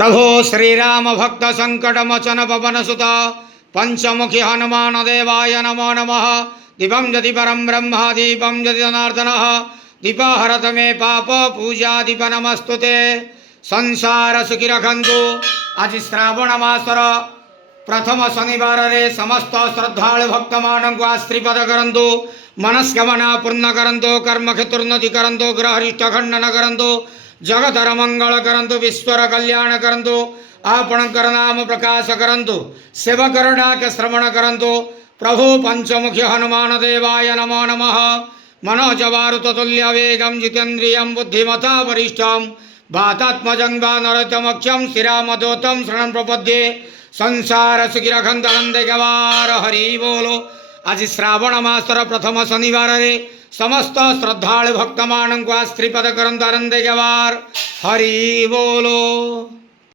प्रभो श्रीराम भक्त संकटमोचन पवन सुत पंचमुखी हनुमान देवाय नमो नमः। दीपं यदि परम ब्रह्म दीपं यदि जनार्दनः दीपहरत मे पाप पूजा दीप नमस्तुते। संसार सुखी रखंतु। आज श्रावण मासर प्रथम शनिवार रे समस्त श्रद्धालु भक्त मानक आशीर्वाद करंतु। मनस्कामना पूर्ण करंतु। कर्म क्षेत्रोन्नति करंतु। ग्रहरिष्ट खंडन करंतु। जगतर मंगल करंतु। विश्वर कल्याण करंतु। आपणकर नाम प्रकाश करंतु। सेवकर डाक श्रवण करंतु। प्रभु पंचमुखी हनुमान देवाय नमो नमः। मनोजवारुततुल्य वेगं जितेन्द्रियं बुद्धिमता वरिष्ठं वातात्मजं वानरतमक्षं श्रीरामदूतं शरणं प्रपद्ये। संसार सुखी रखंत नंदगवार हरि बोलो। आज श्रावण मासर प्रथम शनिवार रे समस्त श्रद्धालु भक्त मानक आशीर्वाद करंतु। नंदगवार हरि बोलो।